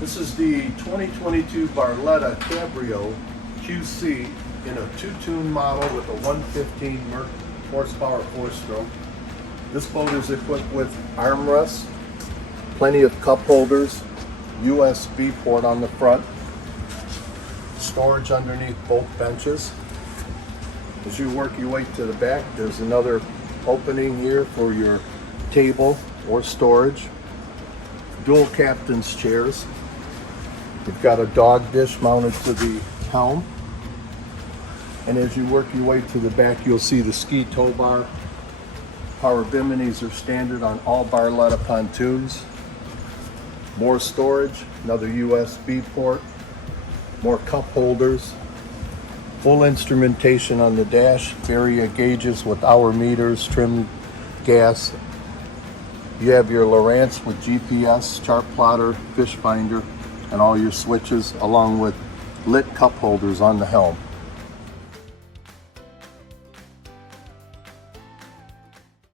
This is the 2022 Barletta Cabrio QC in a two-tune model with a 115 horsepower four-stroke. This boat is equipped with armrests, plenty of cup holders, USB port on the front, storage underneath both benches. As you work your way to the back, there's another opening here for your table or storage. Dual captain's chairs. You've got a dog dish mounted to the helm. And as you work your way to the back, you'll see the ski tow bar. Power biminis are standard on all Barletta pontoons. More storage, another USB port, more cup holders, full instrumentation on the dash, area gauges with hour meters, trim gas. You have your Lowrance with GPS, chart plotter, fish finder, and all your switches, along with lit cup holders on the helm.